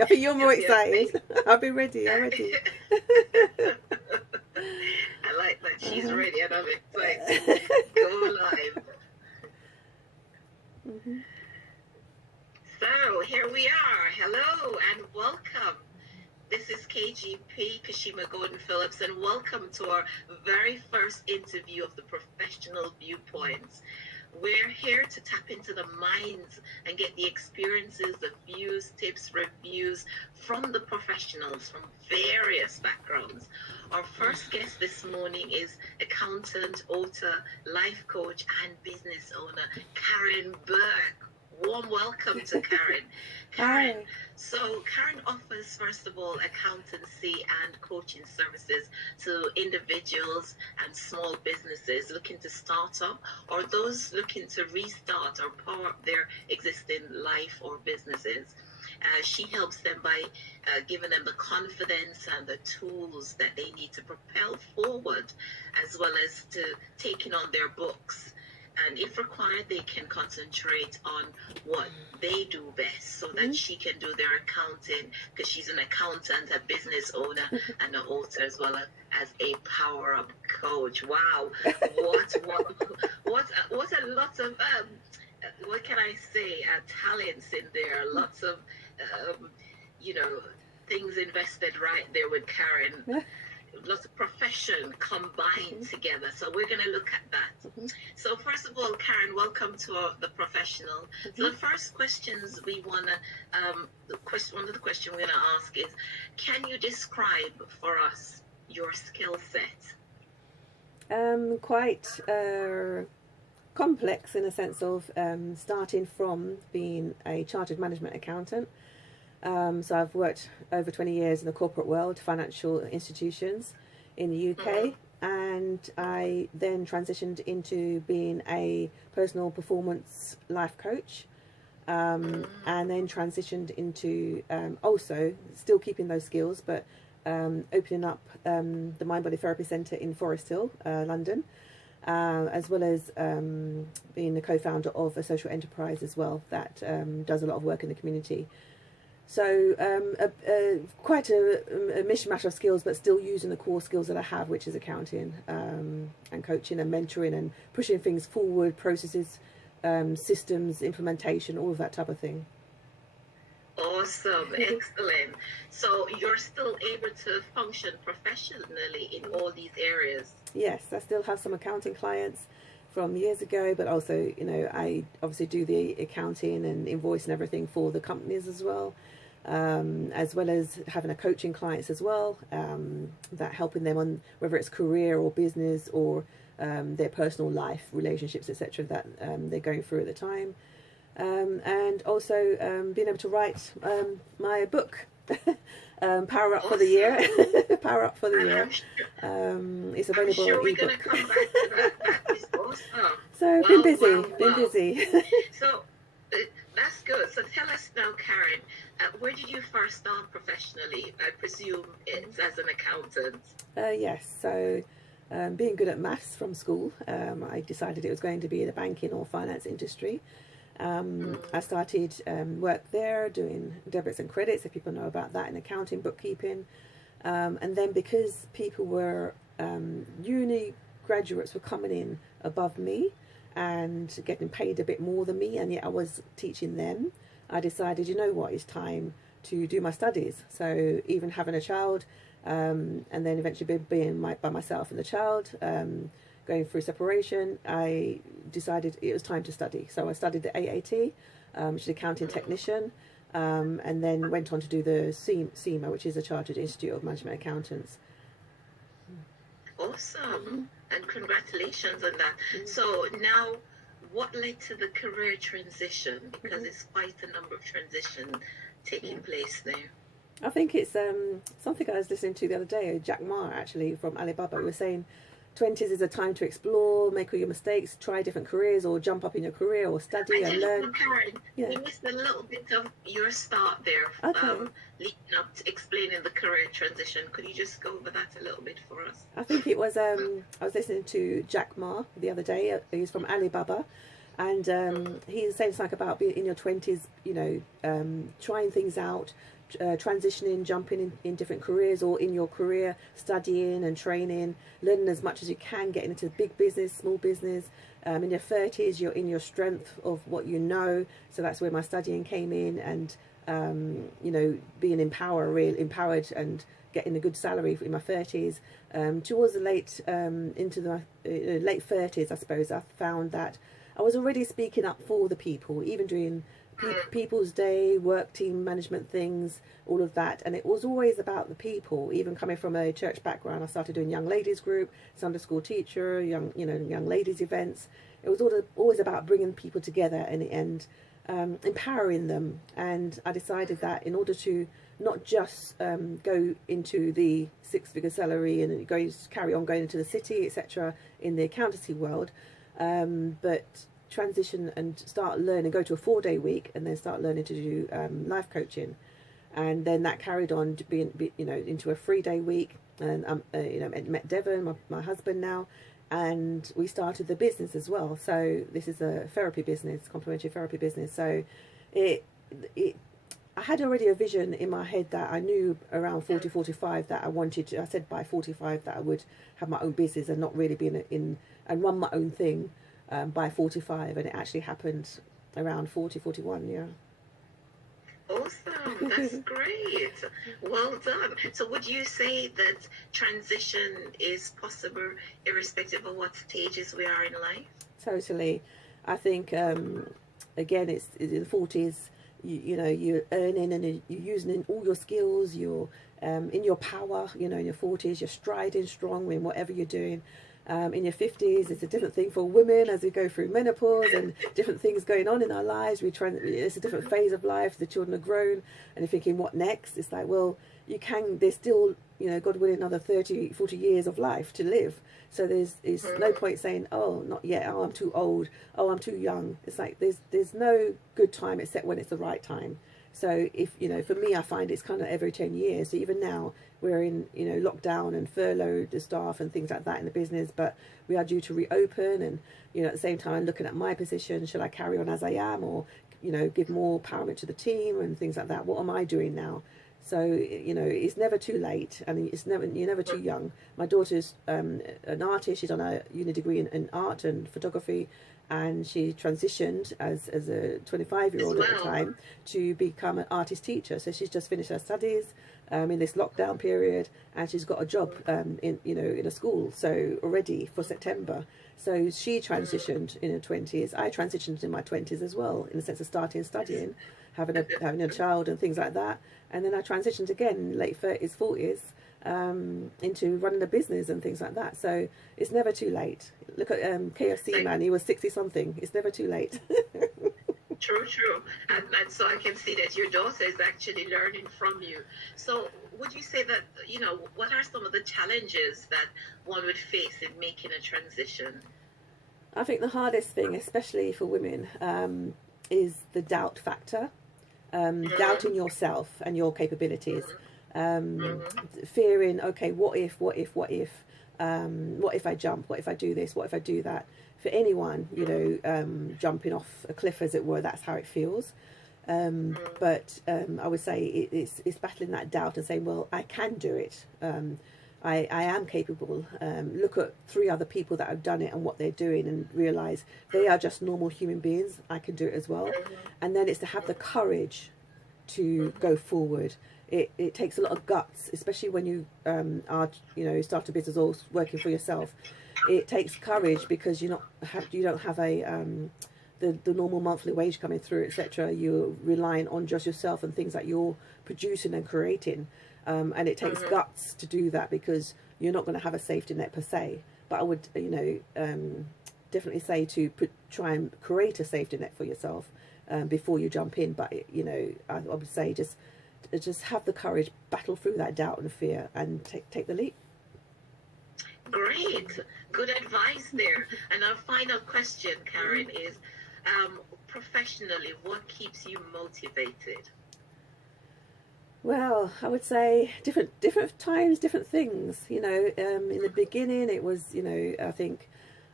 I think you're more excited. I'll be ready. I'm ready. I like that she's ready and I'm excited. Go live. So here we are. Hello and welcome. This is KGP, Kashima Gordon Phillips, and welcome to our very first interview of the Professional Viewpoints. We're here to tap into the minds and get the experiences, the views, tips, reviews from the professionals from various backgrounds. Our first guest this morning is accountant, author, life coach, and business owner, Karen Burke. Warm welcome to Karen. Karen, Hi. So Karen offers, first of all, accountancy and coaching services to individuals and small businesses looking to start up or those looking to restart or power up their existing life or businesses. She helps them by giving them the confidence and the tools that they need to propel forward, as well as to taking on their books. And if required, they can concentrate on what they do best so that she can do their accounting, because she's an accountant, a business owner, and an author, as well as a power-up coach. Wow. What a lot of, what can I say, talents in there. Lots of, things invested right there with Karen. Lots of profession combined together. So we're going to look at that. So first of all, Karen, welcome to the Professional. So the first questions we want to, one of the questions we're going to ask is, can you describe for us your skill set? Quite complex in a sense of starting from being a chartered management accountant. So I've worked over 20 years in the corporate world, financial institutions in the UK, and I then transitioned into being a personal performance life coach, and then transitioned into also still keeping those skills, but opening up the MindBody Therapy Centre in Forest Hill, London, as well as being the co-founder of a social enterprise as well that does a lot of work in the community. So quite a mishmash of skills, but still using the core skills that I have, which is accounting and coaching and mentoring and pushing things forward, processes, systems, implementation, all of that type of thing. Awesome. Excellent. So you're still able to function professionally in all these areas? Yes, I still have some accounting clients from years ago, but also, I obviously do the accounting and invoice and everything for the companies as well. As well as having a coaching clients as well, that helping them on whether it's career or business or their personal life, relationships, etc. that they're going through at the time, and also being able to write my book, Power Up for the Year. Power Up for the Year. It's available. I'm sure we're ebook. going to come back to that. That is awesome. So Wow, been busy. So that's good. So tell us now, Karen, where did you first start professionally? I presume it's as an accountant. Yes. So being good at maths from school, I decided it was going to be the banking or finance industry. I started work there doing debits and credits, if people know about that, in accounting, bookkeeping. And then because people were, uni graduates were coming in above me and getting paid a bit more than me, and yet I was teaching them, I decided, you know what, it's time to do my studies. So even having a child, and then eventually being by myself and the child, going through separation, I decided it was time to study. So I studied the AAT, which is accounting technician, and then went on to do the CIMA, which is a Chartered Institute of Management Accountants. Awesome. And congratulations on that. So now, what led to the career transition? Because it's quite a number of transitions taking place there. I think it's something I was listening to the other day, Jack Ma actually from Alibaba, who was saying 20s is a time to explore, make all your mistakes, try different careers, or jump up in your career, or study and learn. Karen, we missed a little bit of your start there, leading up to explaining the career transition. Could you just go over that a little bit for us? I think it was, I was listening to Jack Ma the other day, he's from Alibaba, And he's saying something about being in your 20s, you know, trying things out, transitioning, jumping in different careers, or in your career, studying and training, learning as much as you can, getting into big business, small business. In your 30s, you're in your strength of what you know. So that's where my studying came in, and you know, being empowered and getting a good salary in my 30s. Towards the into the late 30s, I suppose, I found that I was already speaking up for the people, even doing People's Day, work team management things, all of that. And it was always about the people. Even coming from a church background, I started doing young ladies group, Sunday school teacher, young ladies events. It was always about bringing people together and empowering them. And I decided that in order to not just go into the six-figure salary and carry on going into the city, etc., in the accountancy world, but transition and start learning, go to a 4-day week, and then start learning to do life coaching. And then that carried on to being, you know, into a 3-day week. And you know, met Devon, my husband now, and we started the business as well. So this is a therapy business, complementary therapy business. So I had already a vision in my head that I knew around 40, 45 that I said by 45 that I would have my own business and not really be in and run my own thing by 45. And it actually happened around 40, 41, yeah. Awesome, that's great. Well done. So would you say that transition is possible irrespective of what stages we are in life? Totally. I think, again, it's in the 40s, you know, you're earning and you're using all your skills, you're in your power, you know, in your 40s, you're striding strong in whatever you're doing. In your 50s, it's a different thing for women as we go through menopause and different things going on in our lives. It's a different phase of life. The children are grown, and you're thinking, what next? It's like, well, there's still, you know, God willing, another 30, 40 years of life to live. So there's no point saying, oh, not yet. Oh, I'm too old. Oh, I'm too young. It's like there's no good time except when it's the right time. So if, you know, for me, I find it's kind of every 10 years. So even now we're in, you know, lockdown and furlough the staff and things like that in the business, but we are due to reopen. And, you know, at the same time, I'm looking at my position. Should I carry on as I am, or, you know, give more empowerment to the team and things like that? What am I doing now? So, you know, it's never too late, and you're never too young. My daughter's an artist. She's on a uni degree in art and photography, and she transitioned as a 25-year-old at the time to become an artist teacher. So she's just finished her studies in this lockdown period, and she's got a job in a school, so already for September. So she transitioned in her 20s. I transitioned in my 20s as well, in the sense of starting studying, having a child and things like that. And then I transitioned again, late 30s, 40s, into running a business and things like that. So it's never too late. Look at KFC man, he was 60-something. It's never too late. True. And so I can see that your daughter is actually learning from you. So would you say that, you know, what are some of the challenges that one would face in making a transition? I think the hardest thing, especially for women, is the doubt factor. Doubting yourself and your capabilities. Fearing, okay, what if I jump, what if I do this, what if I do that? For anyone, you know, jumping off a cliff, as it were, that's how it feels. But I would say it's battling that doubt and saying, well, I can do it. I am capable. Look at 3 other people that have done it and what they're doing, and realise they are just normal human beings. I can do it as well. And then it's to have the courage to go forward. It takes a lot of guts, especially when you are, you know, start a business or working for yourself. It takes courage because you don't have the normal monthly wage coming through, etc. You're relying on just yourself and things that you're producing and creating. And it takes guts to do that, because you're not going to have a safety net per se. But I would, you know, definitely say to try and create a safety net for yourself before you jump in. But, you know, I would say just have the courage, battle through that doubt and fear, and take the leap. Great. Good advice there. And our final question, Karen, is professionally, what keeps you motivated? Well, I would say different times, different things. You know, in the beginning, it was, you know, I think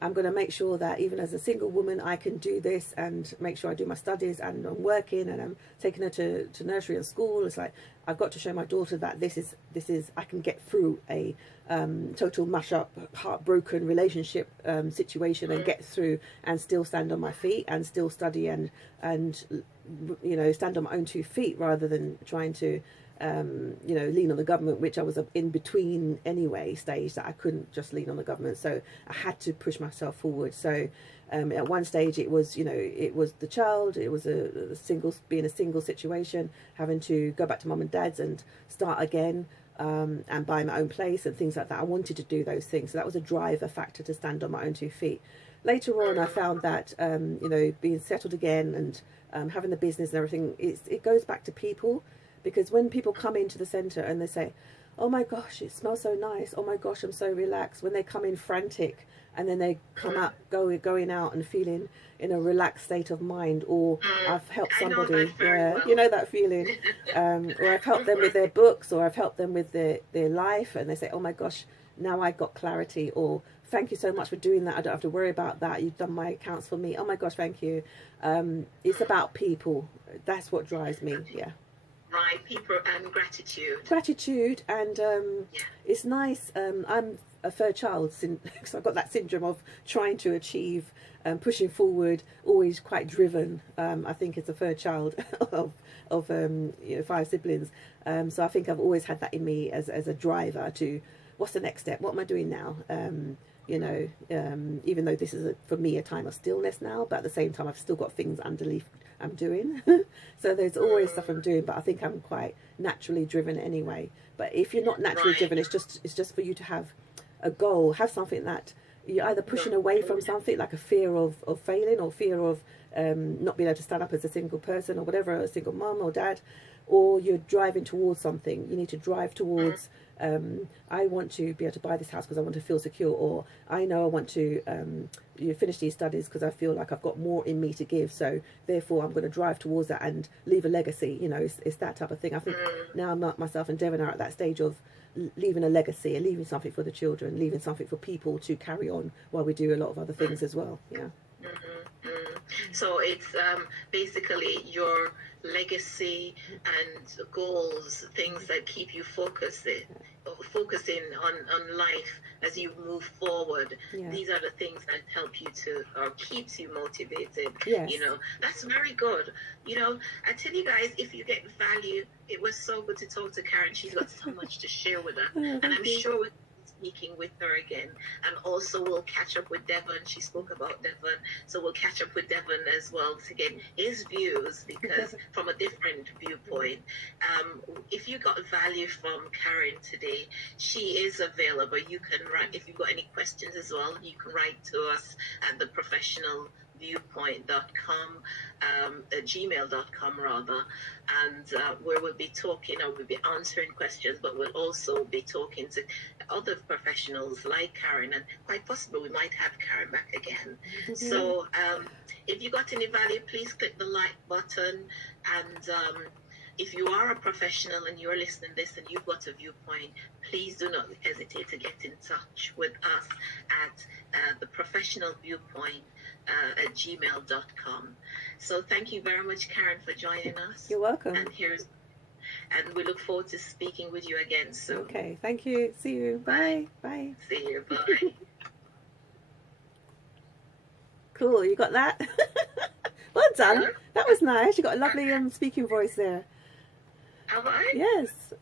I'm going to make sure that even as a single woman, I can do this and make sure I do my studies, and I'm working and I'm taking her to nursery and school. It's like, I've got to show my daughter that this is I can get through a total mash up, heartbroken relationship situation, and get through and still stand on my feet and still study and you know, stand on my own 2 feet, rather than trying to you know, lean on the government, which I was in between anyway stage that I couldn't just lean on the government, so I had to push myself forward. So at one stage it was, you know, it was the child, it was a single, being a single situation, having to go back to mum and dad's and start again, and buy my own place and things like that. I wanted to do those things, so that was a driver factor to stand on my own 2 feet. Later on I found that you know, being settled again and having the business and everything, it goes back to people. Because when people come into the centre and they say, oh my gosh, it smells so nice, oh my gosh, I'm so relaxed, when they come in frantic and then they come out, going out and feeling in a relaxed state of mind, or I've helped somebody, yeah, you know that feeling, or I've helped them with their books, or I've helped them with their life, and they say, oh my gosh, now I got clarity, or thank you so much for doing that, I don't have to worry about that, you've done my accounts for me, oh my gosh, thank you. It's about people, that's what drives me, yeah. Right, people and gratitude. Gratitude, and it's nice. I'm a third child, because I've got that syndrome of trying to achieve, pushing forward, always quite driven. I think as a third child of you know, 5 siblings, so I think I've always had that in me as a driver to, what's the next step? What am I doing now? You know, even though this is for me a time of stillness now, but at the same time I've still got things underneath I'm doing. So there's always stuff I'm doing, but I think I'm quite naturally driven anyway. But if you're not naturally driven, it's just for you to have a goal, have something that you're either pushing away from, something like a fear of failing, or fear of not being able to stand up as a single person or whatever, a single mum or dad, or you're driving towards something. You need to drive towards, I want to be able to buy this house because I want to feel secure, or I know I want to finish these studies because I feel like I've got more in me to give, so therefore I'm going to drive towards that and leave a legacy. You know, it's that type of thing. I think now myself and Devon are at that stage of leaving a legacy and leaving something for the children, leaving something for people to carry on while we do a lot of other things as well. Yeah. So it's basically your legacy and goals, things that keep you focusing on life as you move forward. Yeah. These are the things that help you to, or keeps you motivated. Yes. You know, that's very good. You know, I tell you guys, if you get value, it was so good to talk to Karen. She's got so much to share with us, and I'm sure we're speaking with her again. And also we'll catch up with Devon. She spoke about Devon, so we'll catch up with Devon as well to get his views, because from a different viewpoint. If you got value from Karen today, she is available. You can write, if you've got any questions as well, you can write to us at theprofessionalviewpoint.com, gmail.com rather, and where we'll be talking, or we'll be answering questions, but we'll also be talking to other professionals like Karen, and quite possibly we might have Karen back again. So if you got any value, please click the like button, and if you are a professional and you're listening to this and you've got a viewpoint, please do not hesitate to get in touch with us at theprofessionalviewpoint at gmail.com. So thank you very much, Karen, for joining us. You're welcome. And we look forward to speaking with you again soon. Okay, thank you. See you. Bye. Bye. See you. Bye. Cool, you got that? Well done. That was nice. You got a lovely speaking voice there. Have I? Yes.